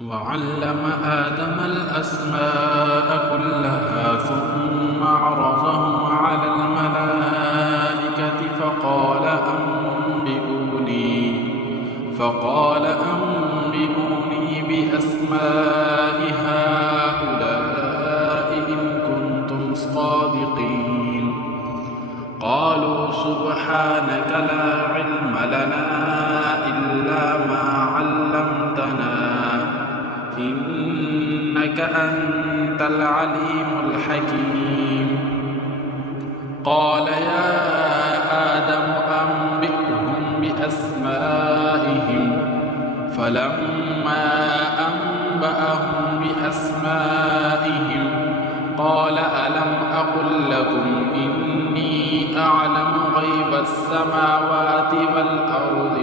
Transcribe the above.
وعلم آدم الأسماء كلها ثم عرضهم على الملائكة فقال أنبئوني بأسماء هؤلاء إن كنتم صادقين. قالوا سبحانك لا علم لنا إلا ما علمتنا إنك أنت العليم الحكيم. قال يا آدم أنبئهم بأسمائهم. فلما أنبأهم بأسمائهم قال ألم أقل لكم إني أعلم غيب السماوات والأرض